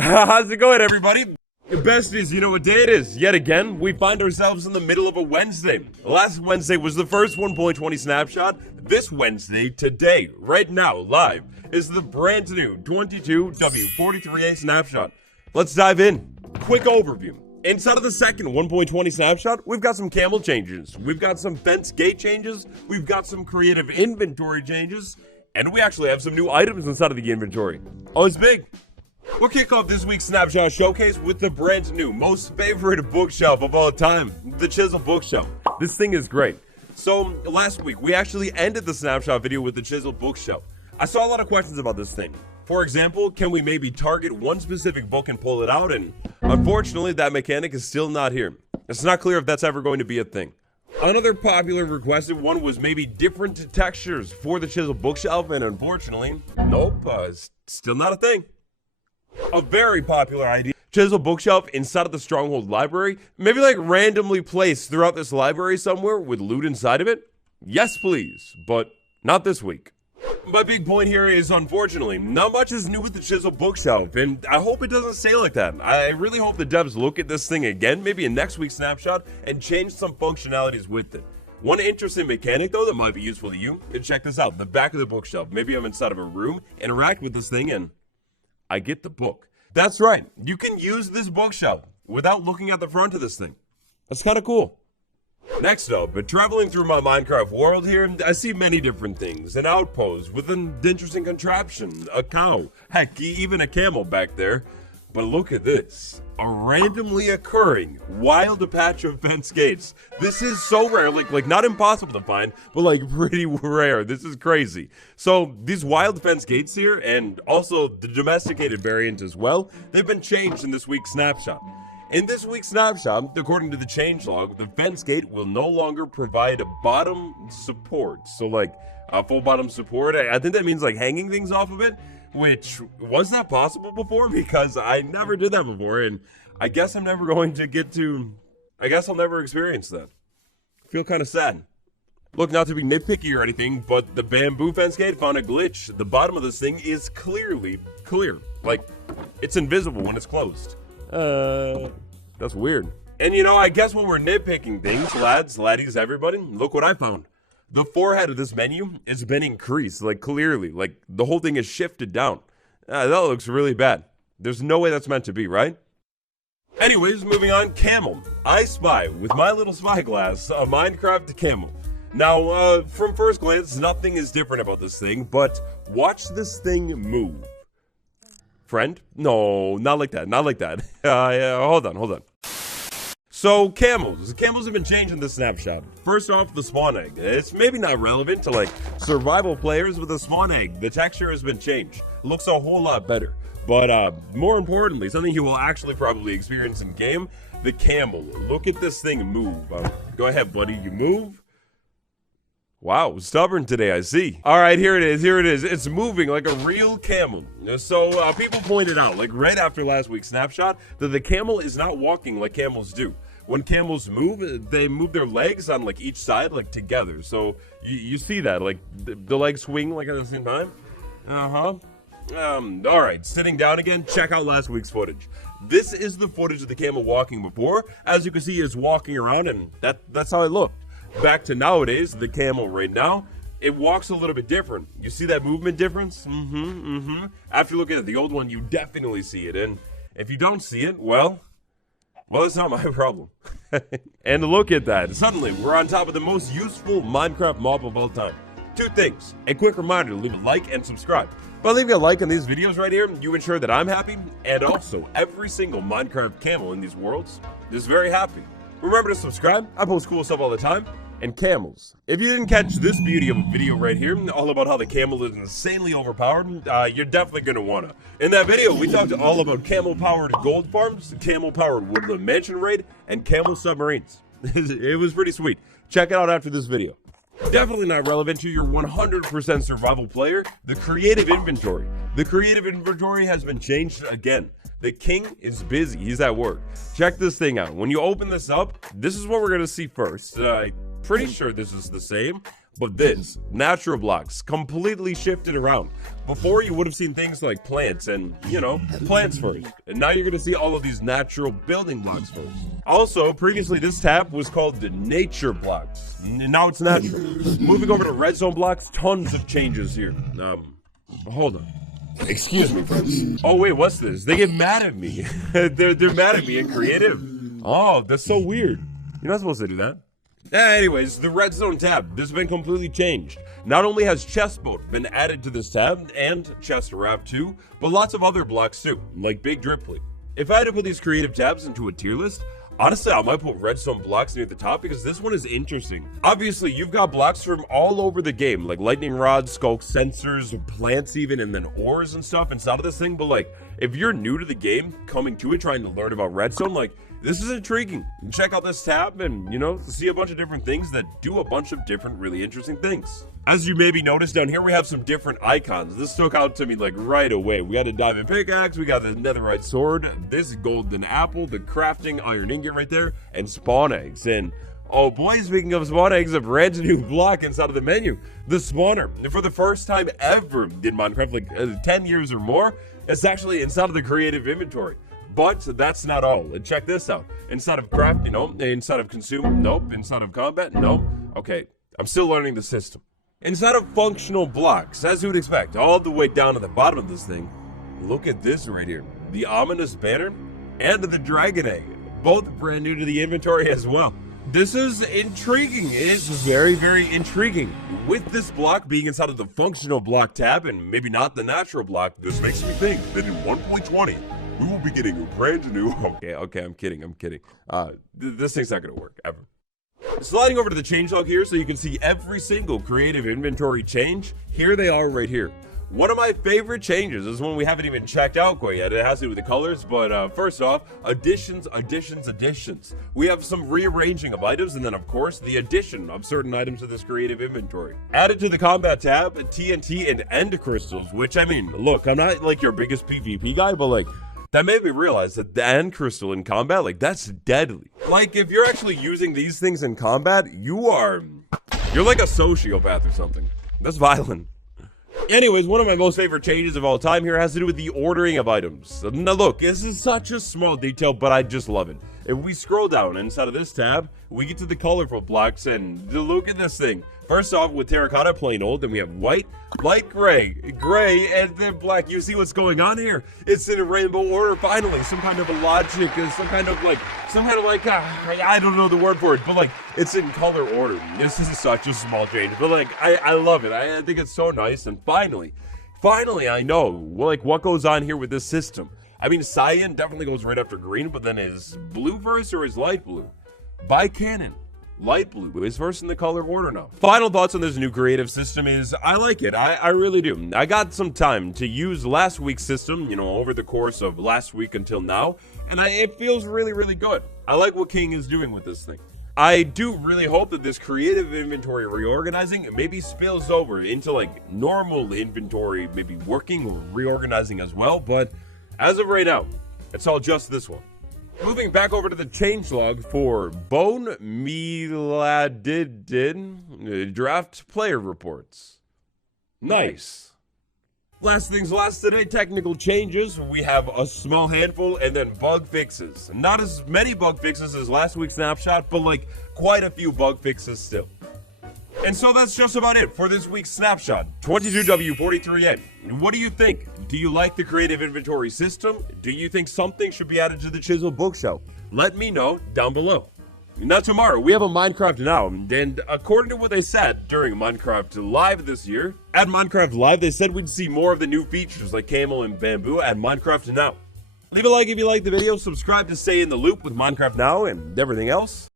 How's it going, everybody? Besties, you know what day it is? Yet again, we find ourselves in the middle of a Wednesday. Last Wednesday was the first 1.20 snapshot. This Wednesday, today, right now, live, is the brand new 1.20w43a snapshot. Let's dive in. Quick overview. Inside of the second 1.20 snapshot, we've got some camel changes. We've got some fence gate changes. We've got some creative inventory changes. And we actually have some new items inside of the inventory. Oh, it's big. We'll kick off this week's Snapshot Showcase with the brand new, most favorite bookshelf of all time, the Chisel Bookshelf. This thing is great. So, last week, we actually ended the Snapshot video with the Chisel Bookshelf. I saw a lot of questions about this thing. For example, can we maybe target one specific book and pull it out? And unfortunately, that mechanic is still not here. It's not clear if that's ever going to be a thing. Another popular requested one was maybe different textures for the Chisel Bookshelf, and unfortunately, nope, still not a thing. A very popular idea, Chisel Bookshelf inside of the Stronghold library, maybe like randomly placed throughout this library somewhere with loot inside of it? Yes, please, but not this week. My big point here is, unfortunately, not much is new with the Chisel Bookshelf, and I hope it doesn't stay like that. I really hope the devs look at this thing again, maybe in next week's snapshot, and change some functionalities with it. One interesting mechanic, though, that might be useful to you, is check this out, the back of the bookshelf. Maybe I'm inside of a room, interact with this thing, and I get the book. That's right, you can use this bookshelf without looking at the front of this thing. That's kind of cool. Next up, traveling through my Minecraft world here, I see many different things. An outpost with an interesting contraption, a cow, heck, even a camel back there. But look at this, a randomly occurring wild patch of fence gates. This is so rare, like not impossible to find, but like pretty rare. This is crazy. So these wild fence gates here, and also the domesticated variant as well, they've been changed in this week's snapshot. In this week's snapshot, according to the changelog, the fence gate will no longer provide a bottom support. So like a full bottom support, I think that means like hanging things off of it. Which, was that possible before? Because I never did that before, and I guess I'm never going to get to, I guess I'll never experience that. I feel kind of sad. Look, not to be nitpicky or anything, but the bamboo fence gate found a glitch. The bottom of this thing is clearly clear. Like, it's invisible when it's closed. That's weird. And you know, I guess when we're nitpicking things, lads, laddies, everybody, look what I found. The forehead of this menu has been increased, like clearly, like the whole thing is shifted down. That looks really bad. There's no way that's meant to be, right? Anyways, moving on, camel. I spy, with my little spyglass, a Minecraft camel. Now, from first glance, nothing is different about this thing, but watch this thing move. Friend? No, not like that, not like that. Yeah, hold on. So, camels. Camels have been changed in this snapshot. First off, the spawn egg. It's maybe not relevant to, like, survival players with a spawn egg. The texture has been changed. It looks a whole lot better. But, more importantly, something you will actually probably experience in game, the camel. Look at this thing move. Go ahead, buddy. You move. Wow, stubborn today, I see. All right, here it is. It's moving like a real camel. So, people pointed out, like right after last week's snapshot, that the camel is not walking like camels do. When camels move, they move their legs on like each side, like together. So you see that, like the legs swing like at the same time. All right, sitting down again. Check out last week's footage. This is the footage of the camel walking before. As you can see, it's walking around, and that's how it looked. Back to nowadays, the camel right now, it walks a little bit different. You see that movement difference? After looking at the old one, you definitely see it, and if you don't see it, well, it's not my problem. And look at that. Suddenly, we're on top of the most useful Minecraft mob of all time. Two things. A quick reminder to leave a like and subscribe. By leaving a like on these videos right here, you ensure that I'm happy, and also every single Minecraft camel in these worlds is very happy. Remember to subscribe. I post cool stuff all the time. And camels. If you didn't catch this beauty of a video right here, all about how the camel is insanely overpowered, you're definitely going to want to. In that video, we talked all about camel-powered gold farms, camel-powered woodland mansion raid, and camel submarines. It was pretty sweet. Check it out after this video. Definitely not relevant to your 100% survival player, the creative inventory. The creative inventory has been changed again. The king is busy. He's at work. Check this thing out. When you open this up, this is what we're going to see first. Pretty sure this is the same. But this, natural blocks, completely shifted around. Before you would have seen things like plants and, plants first. And now you're going to see all of these natural building blocks first. Also, previously this tab was called the nature blocks. And now it's natural. Moving over to red zone blocks, tons of changes here. Hold on. Excuse me, friends. Oh wait, what's this? They get mad at me. they're mad at me in creative. Oh, that's so weird. You're not supposed to do that. Anyways, the red zone tab, this has been completely changed. Not only has chest boat been added to this tab, and chest wrap too, but lots of other blocks too, like big drip plate. If I had to put these creative tabs into a tier list, honestly, I might put red zone blocks near the top because this one is interesting. Obviously, you've got blocks from all over the game, like lightning rods, skulk sensors, plants even, and then ores and stuff inside of this thing. But like, if you're new to the game, coming to it, trying to learn about red zone, like, this is intriguing. Check out this tab and, see a bunch of different things that do a bunch of different really interesting things. As you maybe noticed down here, we have some different icons. This stuck out to me like right away. We got a diamond pickaxe, we got the netherite sword, this golden apple, the crafting iron ingot right there, and spawn eggs. And oh boy, speaking of spawn eggs, a brand new block inside of the menu, the spawner. And for the first time ever in Minecraft, like 10 years or more, it's actually inside of the creative inventory. But that's not all. Check this out. Inside of craft, inside of consume, nope. Inside of combat, nope. Okay, I'm still learning the system. Inside of functional blocks, as you would expect, all the way down to the bottom of this thing, look at this right here. The ominous banner and the dragon egg, both brand new to the inventory as well. This is intriguing. It is very, very intriguing. With this block being inside of the functional block tab and maybe not the natural block, this makes me think that in 1.20, we will be getting a brand new... Okay, I'm kidding. This thing's not gonna work, ever. Sliding over to the changelog here so you can see every single creative inventory change. Here they are right here. One of my favorite changes is one we haven't even checked out quite yet. It has to do with the colors, but first off, additions. We have some rearranging of items, and then of course, the addition of certain items to this creative inventory. Added to the combat tab, TNT and end crystals, which I mean, look, I'm not like your biggest PvP guy, but like, that made me realize that the end crystal in combat, like, that's deadly. Like, if you're actually using these things in combat, you're like a sociopath or something. That's violent. Anyways, one of my most favorite changes of all time here has to do with the ordering of items. Now look, this is such a small detail, but I just love it. If we scroll down inside of this tab, we get to the colorful blocks, and look at this thing. First off, with terracotta, plain old, then we have white, light gray, and then black. You see what's going on here? It's in a rainbow order, finally. Some kind of a logic, some kind of like, I don't know the word for it, but like, it's in color order. This is such a small change, but like, I love it. I think it's so nice, and finally, I know, like, what goes on here with this system. I mean, cyan definitely goes right after green, but then is blue first or is light blue? By canon, light blue is first in the color order now. Final thoughts on this new creative system is, I like it. I really do. I got some time to use last week's system, over the course of last week until now, and it feels really, really good. I like what King is doing with this thing. I do really hope that this creative inventory reorganizing maybe spills over into like normal inventory, maybe working or reorganizing as well, but as of right now, it's all just this one. Moving back over to the changelog for Bone Miladidin draft player reports. Nice. Last things last today, technical changes. We have a small handful and then bug fixes. Not as many bug fixes as last week's snapshot, but like quite a few bug fixes still. And so that's just about it for this week's snapshot, 22w43a. What do you think? Do you like the creative inventory system? Do you think something should be added to the Chisel bookshelf? Let me know down below. Now tomorrow, we have a Minecraft Now, and according to what they said during Minecraft Live this year, at Minecraft Live, they said we'd see more of the new features like Camel and Bamboo at Minecraft Now. Leave a like if you liked the video, subscribe to stay in the loop with Minecraft Now and everything else.